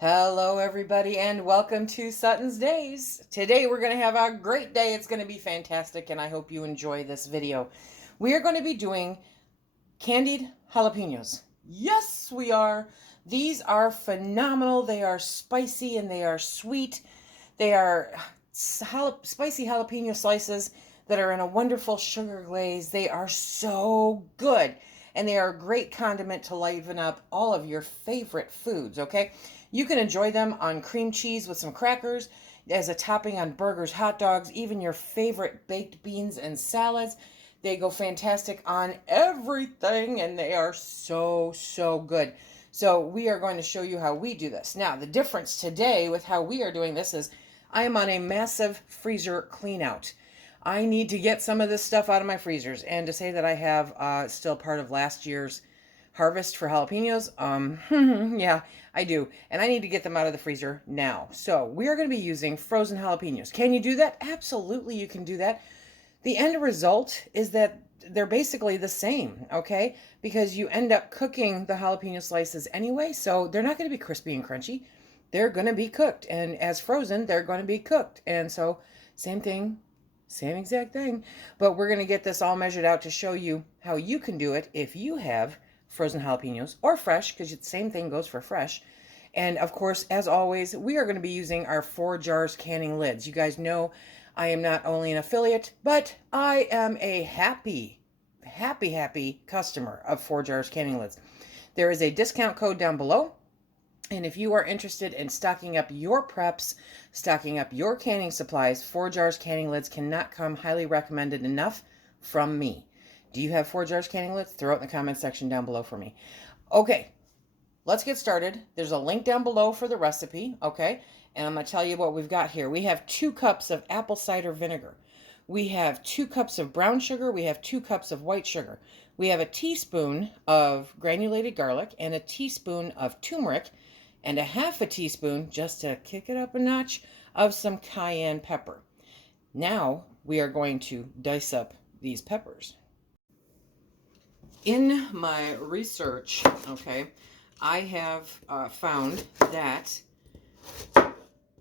Hello everybody and welcome to SuttonsDaze. Today we're going to have a great day. It's going to be fantastic and I hope you enjoy this video. We are going to be doing candied jalapenos. Yes, we are. These are phenomenal. They are spicy and they are sweet. They are spicy jalapeno slices that are in a wonderful sugar glaze. They are so good and they are a great condiment to liven up all of your favorite foods, okay? You can enjoy them on cream cheese with some crackers, as a topping on burgers, hot dogs, even your favorite baked beans and salads. They go fantastic on everything, and they are so, so good. So we are going to show you how we do this. Now, the difference today with how we are doing this is I am on a massive freezer clean out. I need to get some of this stuff out of my freezers, and to say that I have still part of last year's harvest for jalapenos, yeah, I do, and I need to get them out of the freezer now. So we are going to be using frozen jalapenos. Can you do that? Absolutely, you can do that. The end result is that they're basically the same, okay? Because you end up cooking the jalapeno slices anyway, so they're not going to be crispy and crunchy. They're going to be cooked, and as frozen, they're going to be cooked. And so, same thing, same exact thing. But we're going to get this all measured out to show you how you can do it if you have frozen jalapenos or fresh, because the same thing goes for fresh. And of course, as always, we are going to be using our 4 jars canning lids. You guys know I am not only an affiliate, but I am a happy customer of 4 jars canning lids. There is a discount code down below. And if you are interested in stocking up your preps, stocking up your canning supplies, 4 jars canning lids cannot come highly recommended enough from me. Do you have 4 jars canning lids? Throw it in the comment section down below for me. Okay, let's get started. There's a link down below for the recipe, okay? And I'm going to tell you what we've got here. We have 2 cups of apple cider vinegar. We have 2 cups of brown sugar. We have 2 cups of white sugar. We have a teaspoon of granulated garlic and a teaspoon of turmeric and a half a teaspoon, just to kick it up a notch, of some cayenne pepper. Now we are going to dice up these peppers. In my research, okay, I have found that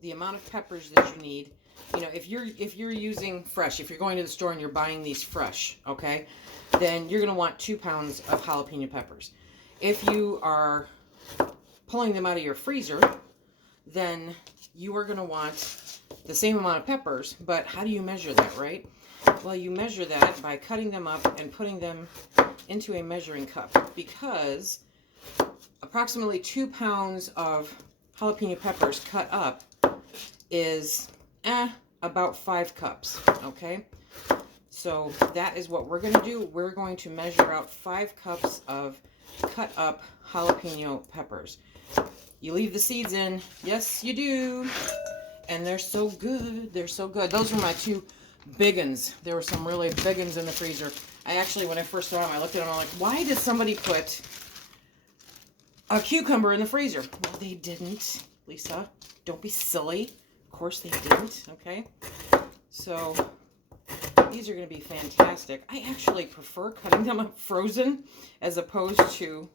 the amount of peppers that you need, you know, if you're using fresh, if you're going to the store and you're buying these fresh, okay, then you're going to want 2 pounds of jalapeno peppers. If you are pulling them out of your freezer, then you are going to want the same amount of peppers. But how do you measure that, right? Well, you measure that by cutting them up and putting them into a measuring cup, because approximately 2 pounds of jalapeno peppers cut up is about 5 cups, okay? So that is what we're going to do. We're going to measure out 5 cups of cut up jalapeno peppers. You leave the seeds in. Yes, you do. And they're so good. They're so good. Those were my 2 big uns. There were some really big uns in the freezer. I actually, when I first saw them, I looked at them and I'm like, why did somebody put a cucumber in the freezer? Well, they didn't, Lisa. Don't be silly. Of course they didn't, okay? So these are going to be fantastic. I actually prefer cutting them up frozen as opposed to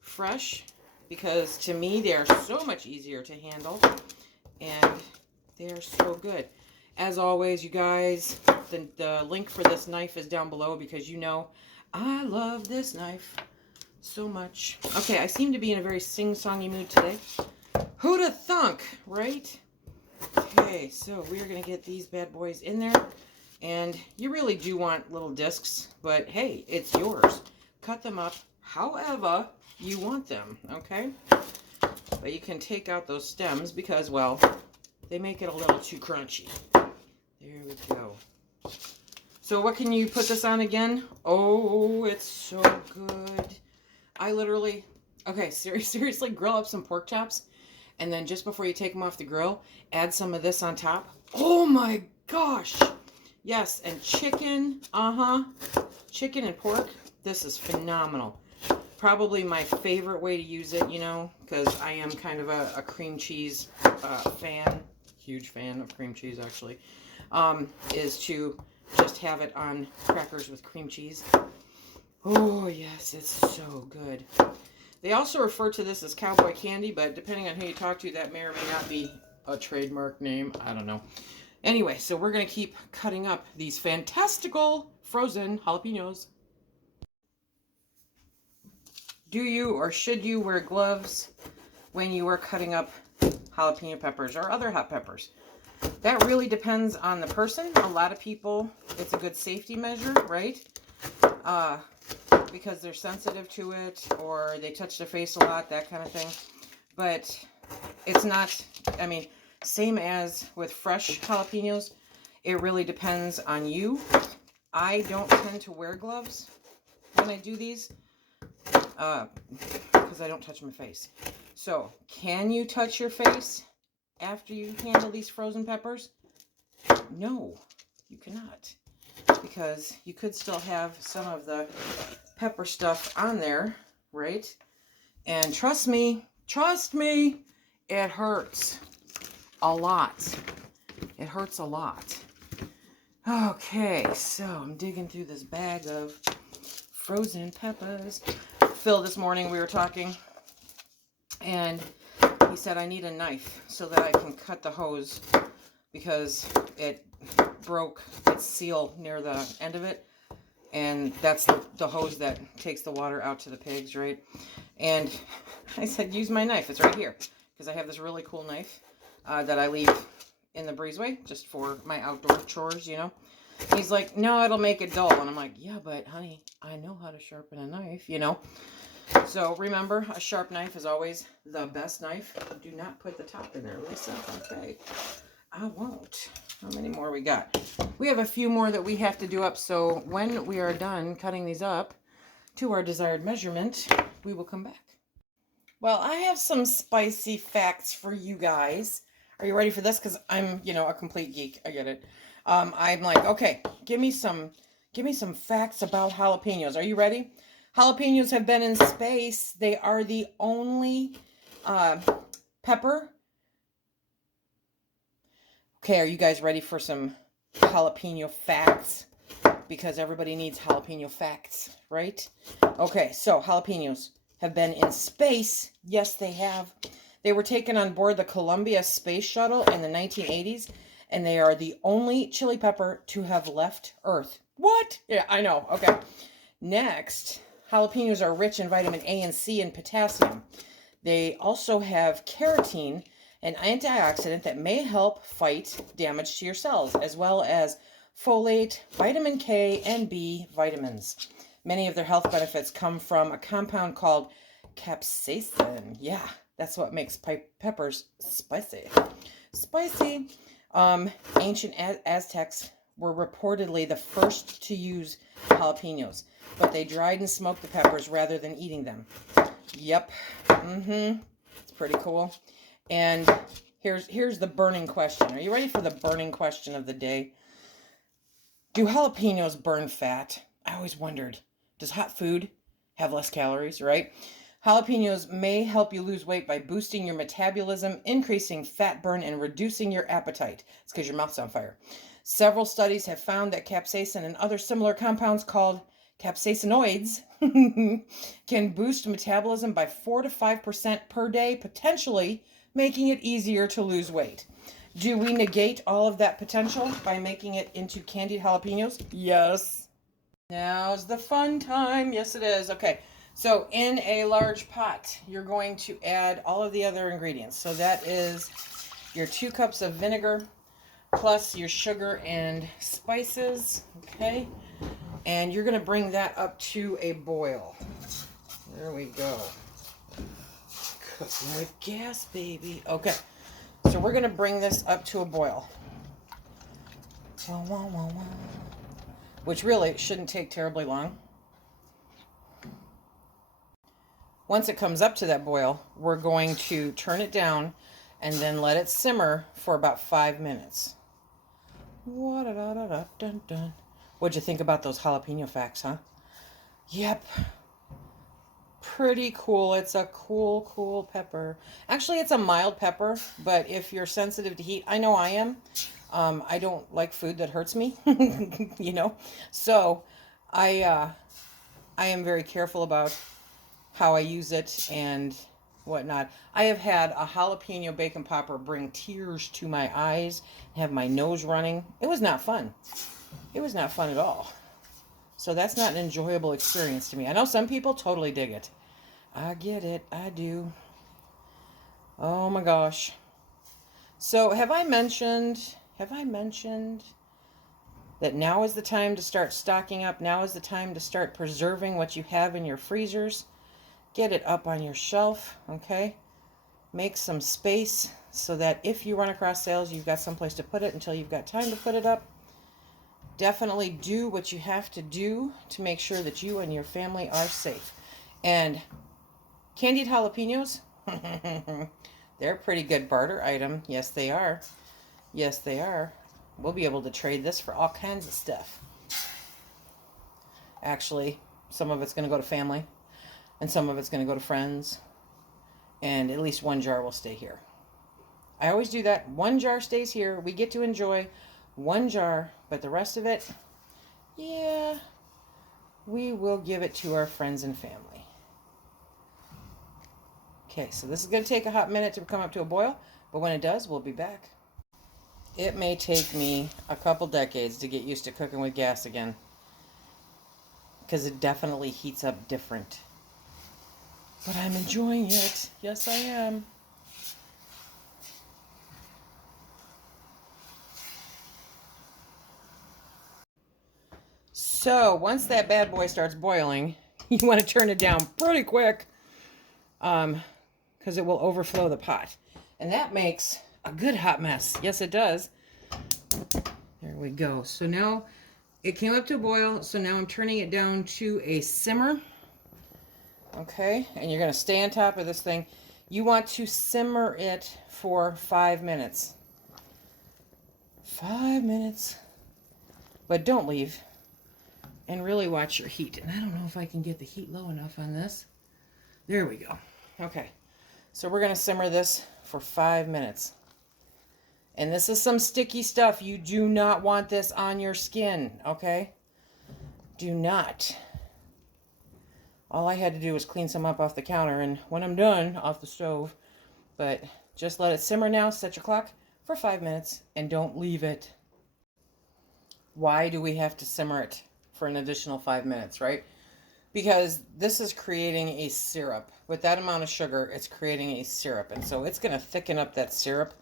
fresh, because to me they are so much easier to handle and they are so good. As always, you guys, the link for this knife is down below, because you know I love this knife so much. Okay, I seem to be in a very sing-songy mood today. Who'da thunk, right? Okay, so we're going to get these bad boys in there. And you really do want little discs, but hey, it's yours. Cut them up however you want them, okay? But you can take out those stems because, well, they make it a little too crunchy. There we go. So what can you put this on again? Oh, it's so good. I literally, okay, seriously, grill up some pork chops, and then just before you take them off the grill, add some of this on top. Oh my gosh. Yes, and chicken, chicken and pork. This is phenomenal. Probably my favorite way to use it, you know, because I am kind of a cream cheese fan. Huge fan of cream cheese, actually. Is to just have it on crackers with cream cheese. Oh, yes, it's so good. They also refer to this as cowboy candy, but depending on who you talk to, that may or may not be a trademark name. I don't know. Anyway, so we're going to keep cutting up these fantastical frozen jalapenos. Do you or should you wear gloves when you are cutting up jalapeno peppers or other hot peppers? That really depends on the person. A lot of people, it's a good safety measure, right? Because they're sensitive to it or they touch their face a lot, that kind of thing. But it's not, I mean, same as with fresh jalapenos, it really depends on you. I don't tend to wear gloves when I do these because I don't touch my face. So, can you touch your face after you handle these frozen peppers? No, you cannot, because you could still have some of the pepper stuff on there, right? And trust me, it hurts a lot. It hurts a lot. Okay, so I'm digging through this bag of frozen peppers. Phil, this morning we were talking, and he said I need a knife so that I can cut the hose because it broke its seal near the end of it. And that's the hose that takes the water out to the pigs, right? And I said, use my knife. It's right here. Because I have this really cool knife that I leave in the breezeway just for my outdoor chores, you know. He's like, no, it'll make it dull. And I'm like, yeah, but honey, I know how to sharpen a knife, you know. So remember, a sharp knife is always the best knife. Do not put the top in there, Lisa. Okay. I won't. How many more we got? We have a few more that we have to do up. So when we are done cutting these up to our desired measurement, we will come back. Well, I have some spicy facts for you guys. Are you ready for this? Because I'm, you know, a complete geek. I get it. I'm like, okay, give me some facts about jalapenos. Are you ready? Jalapenos have been in space. They are the only pepper. Okay, are you guys ready for some jalapeno facts? Because everybody needs jalapeno facts, right? Okay, so jalapenos have been in space. Yes, they have. They were taken on board the Columbia Space Shuttle in the 1980s, and they are the only chili pepper to have left Earth. What? Yeah, I know. Okay. Next, jalapenos are rich in vitamin A and C and potassium. They also have carotene, an antioxidant that may help fight damage to your cells, as well as folate, vitamin K, and B vitamins. Many of their health benefits come from a compound called capsaicin. Yeah, that's what makes peppers spicy. Spicy. Ancient Aztecs were reportedly the first to use jalapenos, but they dried and smoked the peppers rather than eating them. Yep. It's pretty cool. And here's the burning question. Are you ready for the burning question of the day? Do jalapenos burn fat? I always wondered, does hot food have less calories, right? Jalapenos may help you lose weight by boosting your metabolism, increasing fat burn, and reducing your appetite. It's because your mouth's on fire. Several studies have found that capsaicin and other similar compounds called capsaicinoids can boost metabolism by 4 to 5% per day, potentially making it easier to lose weight. Do we negate all of that potential by making it into candied jalapenos? Yes. Now's the fun time. Yes, it is. Okay. So in a large pot, you're going to add all of the other ingredients. So that is your 2 cups of vinegar plus your sugar and spices. Okay. And you're going to bring that up to a boil. There we go. Cooking with gas, baby. Okay. So we're going to bring this up to a boil. Which really shouldn't take terribly long. Once it comes up to that boil, we're going to turn it down and then let it simmer for about 5 minutes. What'd you think about those jalapeno facts, huh? Yep. Pretty cool. It's a cool pepper. Actually, it's a mild pepper, but if you're sensitive to heat, I know I am. I don't like food that hurts me, you know? So I am very careful about how I use it and whatnot. I have had a jalapeno bacon popper bring tears to my eyes, have my nose running. It was not fun. It was not fun at all. So that's not an enjoyable experience to me. I know some people totally dig it. I get it. I do. Oh my gosh. So have I mentioned that now is the time to start stocking up? Now is the time to start preserving what you have in your freezers. Get it up on your shelf, okay? Make some space so that if you run across sales, you've got someplace to put it until you've got time to put it up. Definitely do what you have to do to make sure that you and your family are safe. And candied jalapenos, they're a pretty good barter item. Yes, they are. Yes, they are. We'll be able to trade this for all kinds of stuff. Actually, some of it's going to go to family, and some of it's going to go to friends, and at least one jar will stay here. I always do that. One jar stays here. We get to enjoy one jar, but the rest of it, yeah, we will give it to our friends and family. Okay, so this is going to take a hot minute to come up to a boil, but when it does, we'll be back. It may take me a couple decades to get used to cooking with gas again, because it definitely heats up different. But I'm enjoying it. Yes, I am. So once that bad boy starts boiling, you want to turn it down pretty quick, because it will overflow the pot. And that makes a good hot mess. Yes, it does. There we go. So now it came up to a boil, so now I'm turning it down to a simmer. Okay, and you're going to stay on top of this thing. You want to simmer it for 5 minutes. 5 minutes. But don't leave. And really watch your heat. And I don't know if I can get the heat low enough on this. There we go. Okay, so we're going to simmer this for 5 minutes. And this is some sticky stuff. You do not want this on your skin, okay? Do not. All I had to do was clean some up off the counter, and when I'm done, off the stove. But just let it simmer now. Set your clock for 5 minutes, and don't leave it. Why do we have to simmer it for an additional 5 minutes, right? Because this is creating a syrup. With that amount of sugar, it's creating a syrup. And so it's going to thicken up that syrup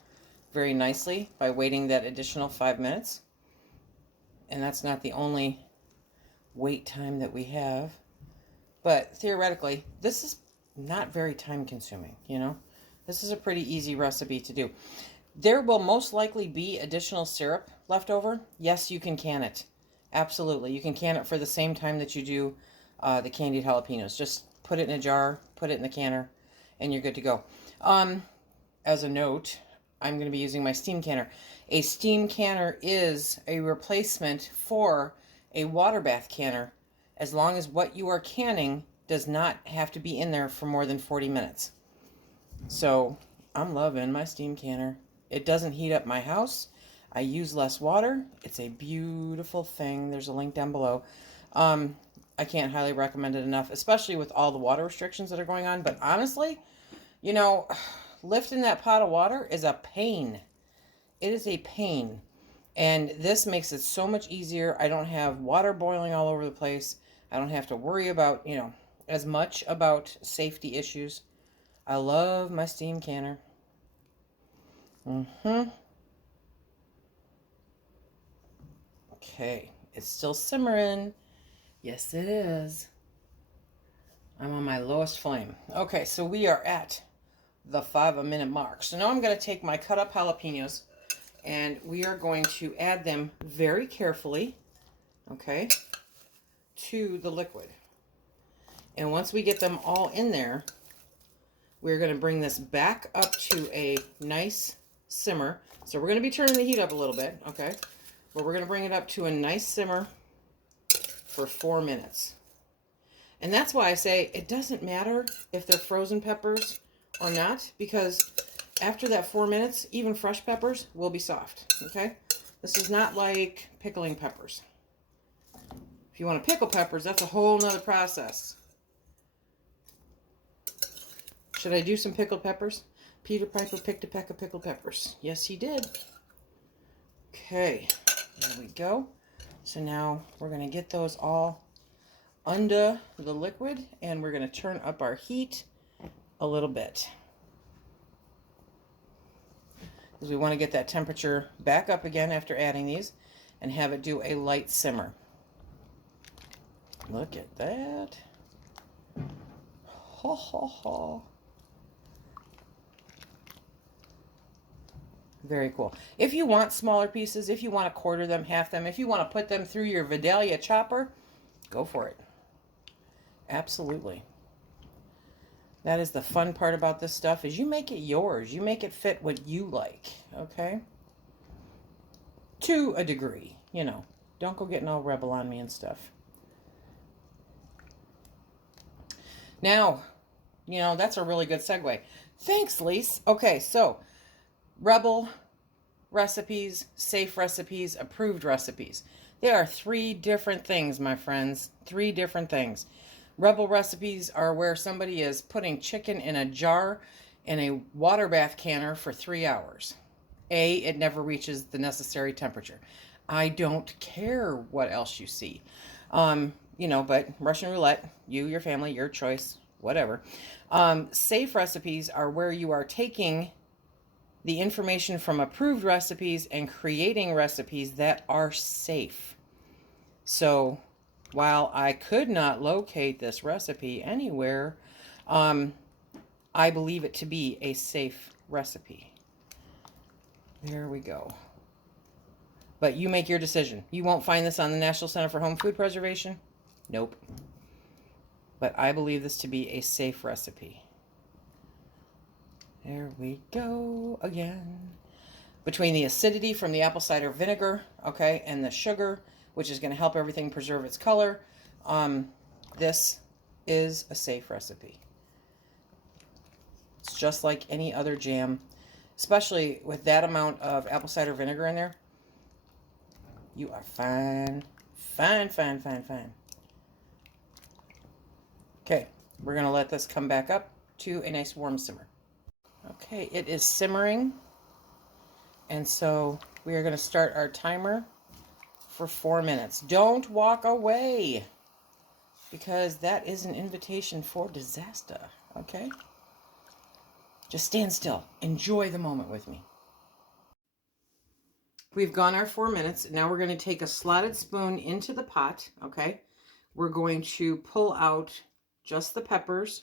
very nicely by waiting that additional 5 minutes. And that's not the only wait time that we have. But theoretically, this is not very time consuming, you know? This is a pretty easy recipe to do. There will most likely be additional syrup left over. Yes, you can can it. Absolutely. You can can it for the same time that you do the candied jalapenos. Just put it in a jar, put it in the canner, and you're good to go. As a note, I'm going to be using my steam canner. A steam canner is a replacement for a water bath canner, as long as what you are canning does not have to be in there for more than 40 minutes. So I'm loving my steam canner. It doesn't heat up my house. I use less water. It's a beautiful thing. There's a link down below. I can't highly recommend it enough, especially with all the water restrictions that are going on. But honestly, you know, lifting that pot of water is a pain. It is a pain. And this makes it so much easier. I don't have water boiling all over the place. I don't have to worry about, you know, as much about safety issues. I love my steam canner. Okay, it's still simmering. Yes, it is. I'm on my lowest flame. Okay, so we are at the 5-minute mark. So now I'm going to take my cut up jalapenos and we are going to add them very carefully, okay, to the liquid. And once we get them all in there, we're going to bring this back up to a nice simmer. So we're going to be turning the heat up a little bit, okay? But we're going to bring it up to a nice simmer for 4 minutes. And that's why I say it doesn't matter if they're frozen peppers or not, because after that 4 minutes, even fresh peppers will be soft, okay? This is not like pickling peppers. If you want to pickle peppers, that's a whole nother process. Should I do some pickled peppers? Peter Piper picked a peck of pickled peppers. Yes, he did. Okay, there we go. So now we're going to get those all under the liquid, and we're going to turn up our heat a little bit, because we want to get that temperature back up again after adding these and have it do a light simmer. Look at that. Ho, ho, ho. Very cool. If you want smaller pieces, if you want to quarter them, half them, if you want to put them through your Vidalia chopper, go for it. Absolutely. That is the fun part about this stuff, is you make it yours. You make it fit what you like, okay? To a degree, you know. Don't go getting all rebel on me and stuff. Now, you know, that's a really good segue. Thanks, Lise. Okay, so rebel recipes, safe recipes, approved recipes. There are 3 different things, my friends. 3 different things. Rebel recipes are where somebody is putting chicken in a jar in a water bath canner for 3 hours. It never reaches the necessary temperature. I don't care what else you see. You know, but Russian roulette, you, your family, your choice, whatever. Safe recipes are where you are taking the information from approved recipes and creating recipes that are safe. So while I could not locate this recipe anywhere, I believe it to be a safe recipe. There we go. But you make your decision. You won't find this on the National Center for Home Food Preservation. Nope. But I believe this to be a safe recipe. There we go again. Between the acidity from the apple cider vinegar, okay, and the sugar, which is going to help everything preserve its color, this is a safe recipe. It's just like any other jam, especially with that amount of apple cider vinegar in there. You are fine. Fine, fine, fine, fine. Okay, we're going to let this come back up to a nice warm simmer. Okay, it is simmering. And so we are going to start our timer for 4 minutes. Don't walk away, because that is an invitation for disaster, okay? Just stand still. Enjoy the moment with me. We've gone our 4 minutes. Now we're going to take a slotted spoon into the pot, okay? We're going to pull out just the peppers,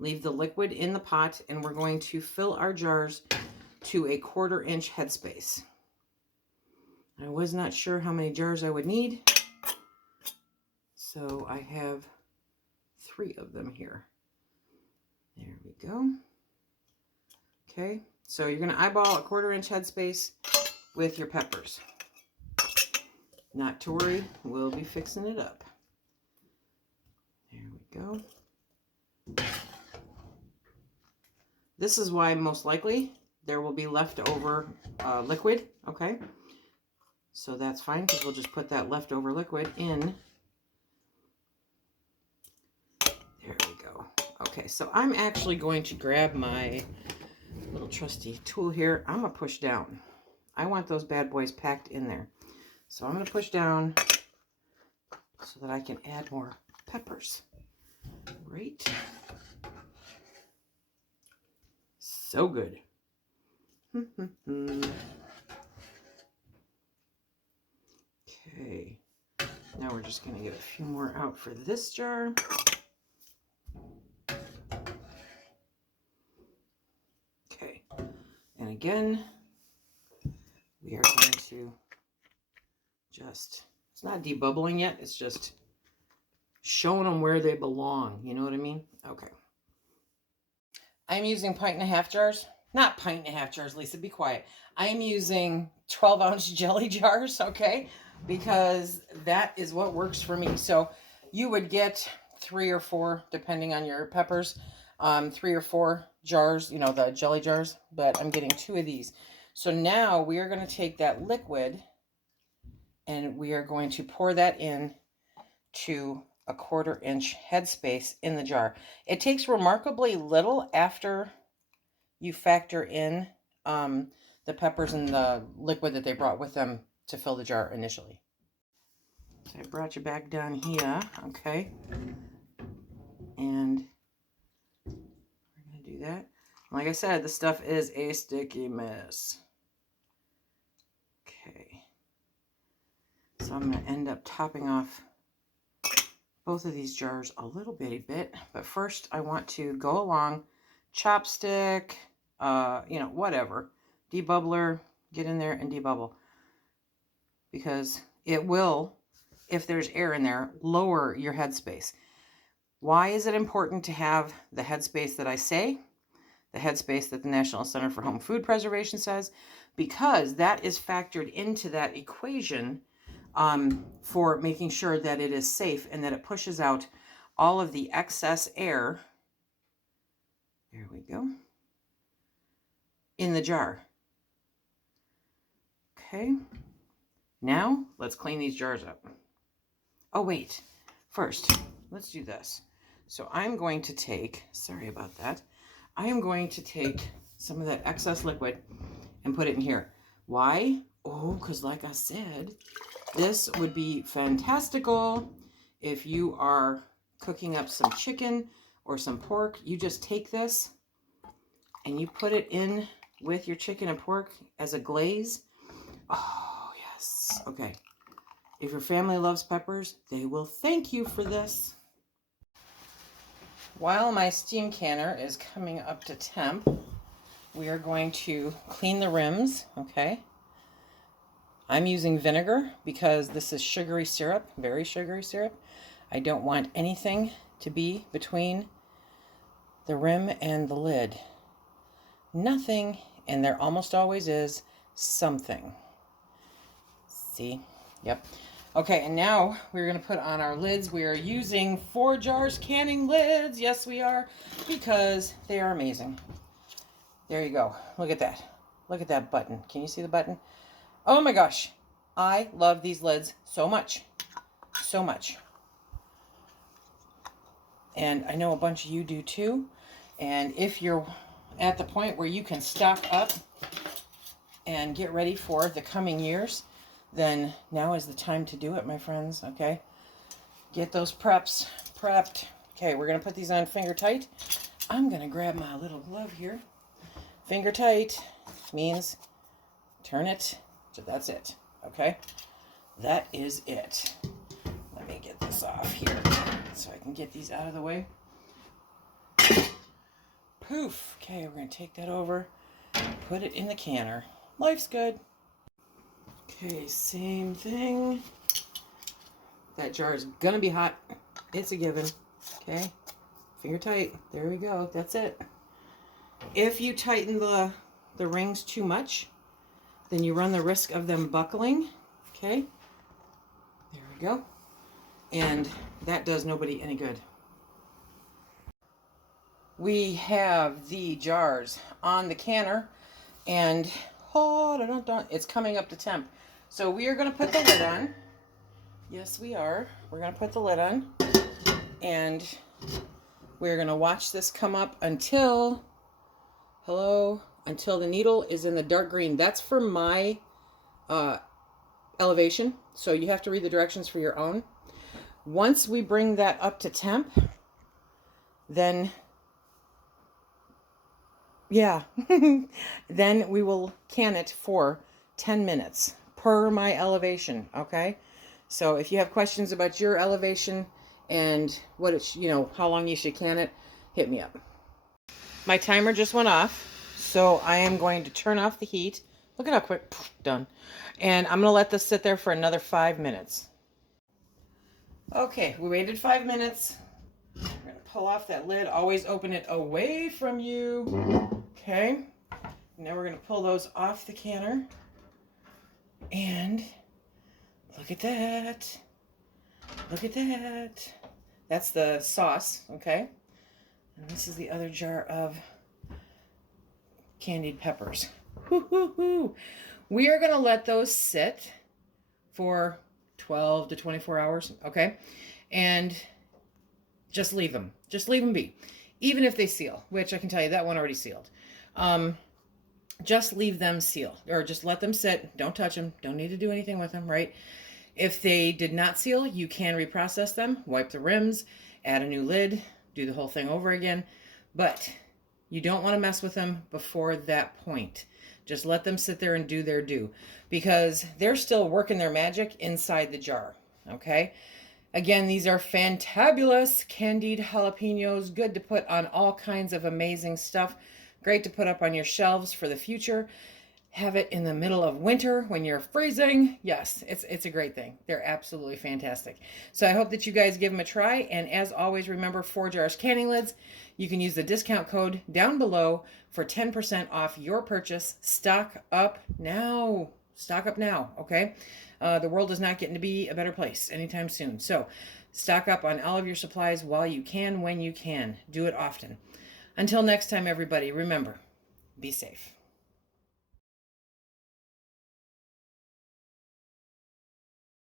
leave the liquid in the pot, and we're going to fill our jars to a 1/4 inch headspace. I was not sure how many jars I would need, so I have 3 of them here. There we go. Okay, so you're going to eyeball a 1/4 inch headspace with your peppers. Not to worry, we'll be fixing it up. There we go. This is why most likely there will be leftover liquid, okay? So that's fine, because we'll just put that leftover liquid in. There we go. Okay, so I'm actually going to grab my little trusty tool here. I'm going to push down. I want those bad boys packed in there. So I'm going to push down so that I can add more peppers. Right. So good. Okay. Now we're just going to get a few more out for this jar. Okay. And again, we are going to just, it's not debubbling yet, it's just showing them where they belong. You know what I mean? Okay. I'm using 1.5 jars. Not 1.5 jars, Lisa, be quiet. I'm using 12-ounce jelly jars, okay? Because that is what works for me. So you would get 3 or 4, depending on your peppers, 3 or 4 jars, you know, the jelly jars, but I'm getting 2 of these. So now we are going to take that liquid and we are going to pour that in to a 1/4 inch headspace in the jar. It takes remarkably little after you factor in the peppers and the liquid that they brought with them to fill the jar initially. So I brought you back down here, okay? And we're going to do that. Like I said, the stuff is a sticky mess. Okay. So I'm going to end up topping off both of these jars a little bitty bit. But first, I want to go along, chopstick, you know, whatever. Debubbler, get in there and debubble. Because it will, if there's air in there, lower your headspace. Why is it important to have the headspace that I say? The headspace that the National Center for Home Food Preservation says? Because that is factored into that equation for making sure that it is safe and that it pushes out all of the excess air. There we go. In the jar. Okay. Now, let's clean these jars up. Oh, wait. First, let's do this. So I'm going to take, sorry about that, I am going to take some of that excess liquid and put it in here. Why? Oh, because like I said, this would be fantastical if you are cooking up some chicken or some pork. You just take this and you put it in with your chicken and pork as a glaze. Oh, yes. Okay. If your family loves peppers, they will thank you for this. While my steam canner is coming up to temp, we are going to clean the rims, okay? I'm using vinegar because this is sugary syrup, very sugary syrup. I don't want anything to be between the rim and the lid. Nothing, and there almost always is something. See? Yep. Okay, and now we're going to put on our lids. We are using 4 Jars canning lids. Yes, we are, because they are amazing. There you go. Look at that. Look at that button. Can you see the button? Oh my gosh. I love these lids so much. So much. And I know a bunch of you do too. And if you're at the point where you can stock up and get ready for the coming years, then now is the time to do it, my friends, okay? Get those preps prepped. Okay, we're going to put these on finger tight. I'm going to grab my little glove here. Finger tight means turn it. So that's it, okay? That is it. Let me get this off here so I can get these out of the way. Poof. Okay, we're going to take that over, put it in the canner. Life's good. Okay, same thing. That jar is gonna be hot. It's a given. Okay, finger tight. There we go. That's it. If you tighten the rings too much, then you run the risk of them buckling. Okay, there we go. And that does nobody any good. We have the jars on the canner, and it's coming up to temp. So we are going to put the lid on. Yes, we are. We're going to put the lid on. And we're going to watch this come up until, until the needle is in the dark green. That's for my elevation. So you have to read the directions for your own. Once we bring that up to temp, then yeah, then we will can it for 10 minutes per my elevation, okay? So if you have questions about your elevation and what it's, how long you should can it, hit me up. My timer just went off, so I am going to turn off the heat. Look at how quick, done. And I'm going to let this sit there for another 5 minutes. Okay, we waited 5 minutes. We're going to pull off that lid. Always open it away from you. Okay. Now we're going to pull those off the canner. And look at that. Look at that. That's the sauce, okay? And this is the other jar of candied peppers. We are going to let those sit for 12 to 24 hours, okay? And just leave them. Just leave them be. Even if they seal, which I can tell you that one already sealed. Just leave them seal, or just let them sit. Don't touch them. Don't need to do anything with them, right? If they did not seal, you can reprocess them, wipe the rims, add a new lid, do the whole thing over again. But you don't want to mess with them before that point. Just let them sit there and do their due, because they're still working their magic inside the jar, okay? Again, these are fantabulous candied jalapenos, good to put on all kinds of amazing stuff. Great to put up on your shelves for the future. Have it in the middle of winter when you're freezing. Yes, it's a great thing. They're absolutely fantastic. So I hope that you guys give them a try. And as always, remember 4 jars canning lids. You can use the discount code down below for 10% off your purchase. Stock up now. Stock up now, okay? The world is not getting to be a better place anytime soon. So stock up on all of your supplies while you can, when you can. Do it often. Until next time, everybody, remember, be safe.